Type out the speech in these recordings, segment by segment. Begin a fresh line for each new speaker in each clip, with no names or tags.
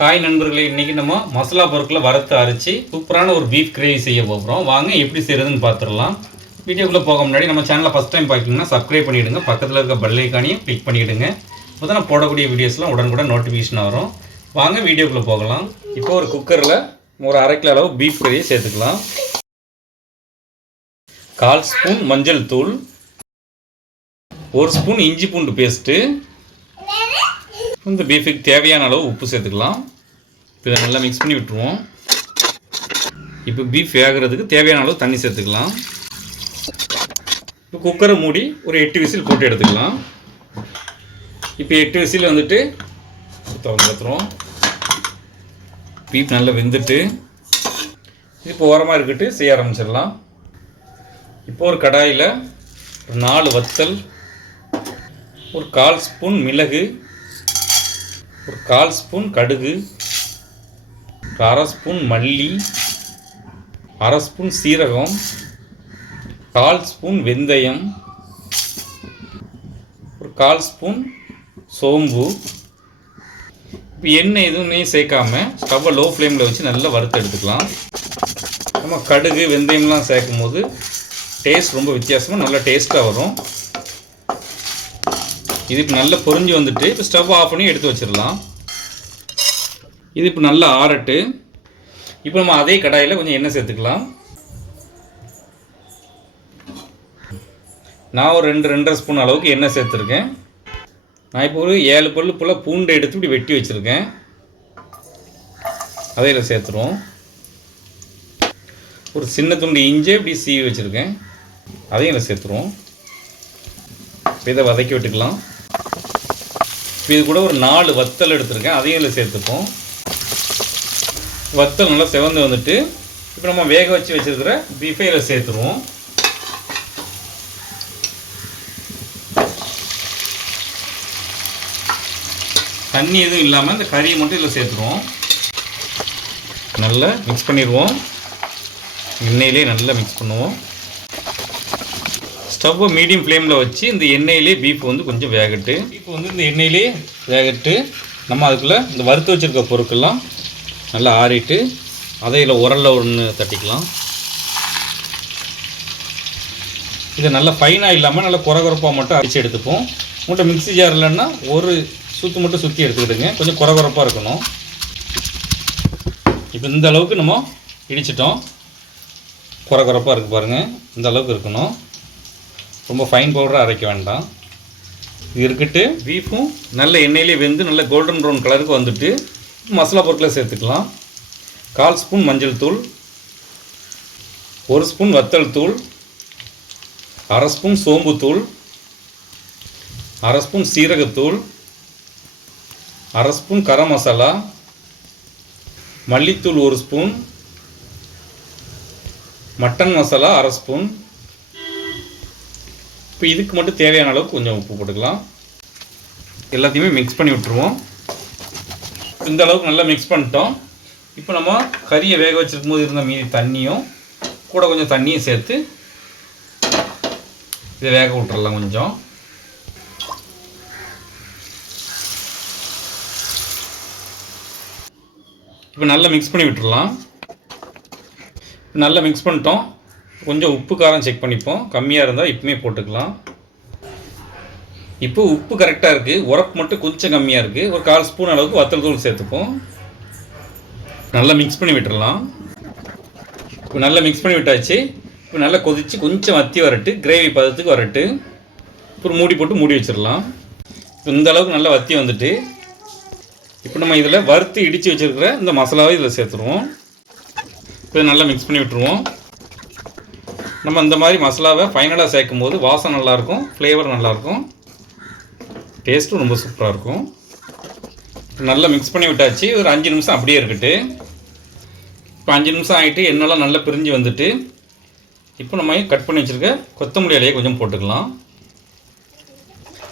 Hi நண்பர்களே இன்றைக்கி நம்ம மசாலா பொருட்களை வறுத்து அரைச்சி சூப்பரான ஒரு பீஃப் கிரேவி செய்ய போகிறோம் வாங்க எப்படி செய்கிறதுன்னு பார்த்துடலாம் வீடியோக்குள்ளே போக முன்னாடி நம்ம சேனலை ஃபஸ்ட் டைம் பார்க்கிங்கன்னா சப்ஸ்கிரைப் பண்ணிவிடுங்க பக்கத்தில் இருக்க பெல்லைக்கானையும் கிளிக் பண்ணிவிடுங்க அப்போ நான் போடக்கூடிய வீடியோஸ்லாம் உடனுக்குடன் நோட்டிஃபிகேஷன் வரும். வாங்க வீடியோக்குள்ளே போகலாம். இப்போ ஒரு குக்கரில் ஒரு அரை கிலோ அளவு பீஃப் கிரேவி சேர்த்துக்கலாம். கால் ஸ்பூன் மஞ்சள் தூள். ஒரு ஸ்பூன் இஞ்சி பூண்டு பேஸ்ட்டு இந்த பீஃபுக்கு தேவையான அளவு உப்பு சேர்த்துக்கலாம். இப்போ இதை நல்லா மிக்ஸ் பண்ணி விட்டுருவோம். இப்போ பீஃப் வேகிறதுக்கு தேவையான அளவு தண்ணி சேர்த்துக்கலாம். இப்போ குக்கரை மூடி ஒரு எட்டு விசில் போட்டு எடுத்துக்கலாம். இப்போ எட்டு விசில் வந்துட்டு திறந்து பார்த்துருவோம் பீஃப் நல்லா வெந்துட்டு இப்போ ஓரமாக இருக்கட்டு செய்ய ஆரம்பிச்சிடலாம். இப்போ ஒரு கடாயில் ஒரு நாலு வத்தல் ஒரு கால் ஸ்பூன் மிளகு ஒரு கால் ஸ்பூன் கடுகு ஒரு அரை ஸ்பூன் மல்லி அரை ஸ்பூன் சீரகம் கால் ஸ்பூன் வெந்தயம் ஒரு கால் ஸ்பூன் சோம்பு. இப்போ எண்ணெய் எதுவுமே சேர்க்காம ஸ்டவ்வை லோ ஃப்ளேமில் வச்சு நல்லா வறுத்து எடுத்துக்கலாம். நம்ம கடுகு வெந்தயம்லாம் சேர்க்கும் போது டேஸ்ட் ரொம்ப வித்தியாசமாக நல்லா டேஸ்ட்டாக வரும். இது இப்போ நல்லா பொரிஞ்சு வந்துட்டு இப்போ ஸ்டவ் ஆஃப் பண்ணி எடுத்து வச்சிடலாம். இது இப்போ நல்லா ஆறட்டு. இப்போ நம்ம அதே கடாயில் கொஞ்சம் எண்ணெய் சேர்த்துக்கலாம். நான் ஒரு ரெண்டு ரெண்டரை ஸ்பூன் அளவுக்கு எண்ணெய் சேர்த்துருக்கேன். நான் இப்போ ஒரு ஏழு பல்லு போல் பூண்டை எடுத்து இப்படி வெட்டி வச்சுருக்கேன். அதையில் சேர்த்துருவோம். ஒரு சின்ன துண்டு இஞ்சி இப்படி சீவி வச்சுருக்கேன். அதையும் இதில் சேர்த்துருவோம். இப்போ இதை வதக்கி விட்டுக்கலாம். இப்போ இது கூட ஒரு நாலு வத்தல் எடுத்திருக்கேன். அதையும் இதில் சேர்த்துப்போம். வத்தல் நல்லா செவந்து வந்துட்டு இப்போ நம்ம வேக வச்சு வச்சுருக்கிற பீஃபை இதில் சேர்த்துருவோம். தண்ணி எதுவும் இல்லாமல் இந்த கறியை மட்டும் இதில் சேர்த்துருவோம். நல்லா மிக்ஸ் பண்ணிடுவோம். எண்ணெயிலே நல்லா மிக்ஸ் பண்ணுவோம். ஸ்டவ்வை மீடியம் ஃப்ளேமில் வச்சு இந்த எண்ணெயிலே பீஃப் வந்து கொஞ்சம் வேகட்டு. பீஃப் வந்து இந்த எண்ணெயிலே வேகட்டு. நம்ம அதுக்குள்ளே இந்த வறுத்து வச்சுருக்க பொருட்கள்லாம் நல்லா ஆறிட்டு அதை இதில் உரலில் ஒன்று தட்டிக்கலாம். இதை நல்லா ஃபைனாக இல்லாமல் நல்லா குறகுறப்பாக மட்டும் அரைச்சி எடுத்துப்போம். உங்கள்கிட்ட மிக்ஸி ஜார் இல்லைன்னா ஒரு சுற்று மட்டும் சுற்றி எடுத்துக்கிடுங்க. கொஞ்சம் குறகுறப்பாக இருக்கணும். இப்போ இந்த அளவுக்கு நம்ம இடிச்சிட்டோம். குறகுறப்பாக இருக்குது பாருங்கள் இந்த அளவுக்கு இருக்கணும். ரொம்ப ஃபைன் பவுடராக அரைக்க வேண்டாம். இது இருக்கட்டு பீஃபும் நல்ல எண்ணெயிலே வெந்து நல்ல கோல்டன் ப்ரௌன் கலருக்கு வந்துட்டு மசாலா பொருட்களை சேர்த்துக்கலாம். கால் ஸ்பூன் மஞ்சள் தூள் ஒரு ஸ்பூன் வத்தல் தூள் அரை ஸ்பூன் சோம்பு தூள் அரை ஸ்பூன் சீரகத்தூள் அரை ஸ்பூன் கரம் மசாலா மல்லித்தூள் ஒரு ஸ்பூன் மட்டன் மசாலா அரை ஸ்பூன் இப்போ இதுக்கு மட்டும் தேவையான அளவுக்கு கொஞ்சம் உப்பு போட்டுக்கலாம். எல்லாத்தையுமே மிக்ஸ் பண்ணி விட்டுருவோம். இந்த அளவுக்கு நல்லா மிக்ஸ் பண்ணிட்டோம். இப்போ நம்ம கறியை வேக வச்சிருக்கும் போது இருந்த மீதி தண்ணியும் கூட கொஞ்சம் தண்ணியும் சேர்த்து இதை வேக விட்டுறலாம் கொஞ்சம். இப்போ நல்லா மிக்ஸ் பண்ணி விட்டுடலாம் நல்லா மிக்ஸ் பண்ணிட்டோம். கொஞ்சம் உப்பு காரம் செக் பண்ணிப்போம். கம்மியாக இருந்தால் இப்பவுமே போட்டுக்கலாம். இப்போ உப்பு கரெக்டாக இருக்குது உரப்பு மட்டும் கொஞ்சம் கம்மியாக இருக்குது ஒரு கால் ஸ்பூன் அளவுக்கு வத்தல் தூள் சேர்த்துப்போம். நல்லா மிக்ஸ் பண்ணி விட்டுடலாம் இப்போ நல்லா மிக்ஸ் பண்ணி விட்டாச்சு. இப்போ நல்லா கொதித்து கொஞ்சம் வத்தி வரட்டு. கிரேவி பதத்துக்கு வரட்டு. அப்புறம் மூடி போட்டு மூடி வச்சிடலாம். இப்போ இந்த அளவுக்கு நல்லா வத்தி வந்துட்டு இப்போ நம்ம இதில் வறுத்து இடித்து வச்சுருக்கிற இந்த மசாலாவை இதில் சேர்த்துருவோம். இப்போ நல்லா மிக்ஸ் பண்ணி விட்டுருவோம். நம்ம இந்த மாதிரி மசாலாவை ஃபைனலாக சேர்க்கும் போது வாசம் நல்லாயிருக்கும் ஃப்ளேவர் நல்லாயிருக்கும். டேஸ்ட்டும் ரொம்ப சூப்பராக இருக்கும். நல்லா மிக்ஸ் பண்ணி விட்டாச்சு. ஒரு அஞ்சு நிமிஷம் அப்படியே இருக்கட்டு. இப்போ அஞ்சு நிமிஷம் ஆகிட்டு எண்ணெய்லாம் நல்லா பிரிஞ்சு வந்துட்டு இப்போ நம்ம கட் பண்ணி வச்சுருக்க கொத்தமல்லி இலையை கொஞ்சம் போட்டுக்கலாம்.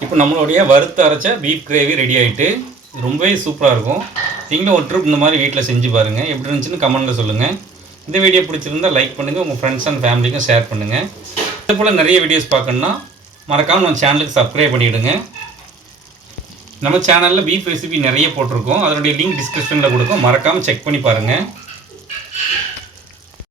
இப்போ நம்மளுடைய வறுத்து அரைச்ச பீஃப் கிரேவி ரெடி ஆகிட்டு ரொம்பவே சூப்பராக இருக்கும். நீங்களும் ஒரு ட்ரிப் இந்த மாதிரி வீட்டில் செஞ்சு பாருங்கள் எப்படி இருந்துச்சுன்னு கமெண்ட்டில் சொல்லுங்கள் இந்த வீடியோ பிடிச்சிருந்தா லைக் பண்ணுங்கள் உங்கள் ஃப்ரெண்ட்ஸ் அண்ட் ஃபேமிலிக்கும் ஷேர் பண்ணுங்கள் இதே போல் நிறைய வீடியோஸ் பார்க்கணுன்னா மறக்காமல் நம்ம சேனலுக்கு சப்ஸ்கிரைப் பண்ணிவிடுங்க நம்ம சேனலில் பீஃப் ரெசிபி நிறைய போட்டிருக்கோம். அதனுடைய லிங்க் டிஸ்கிரிப்ஷனில் கொடுக்கும். மறக்காமல் செக் பண்ணி பாருங்கள்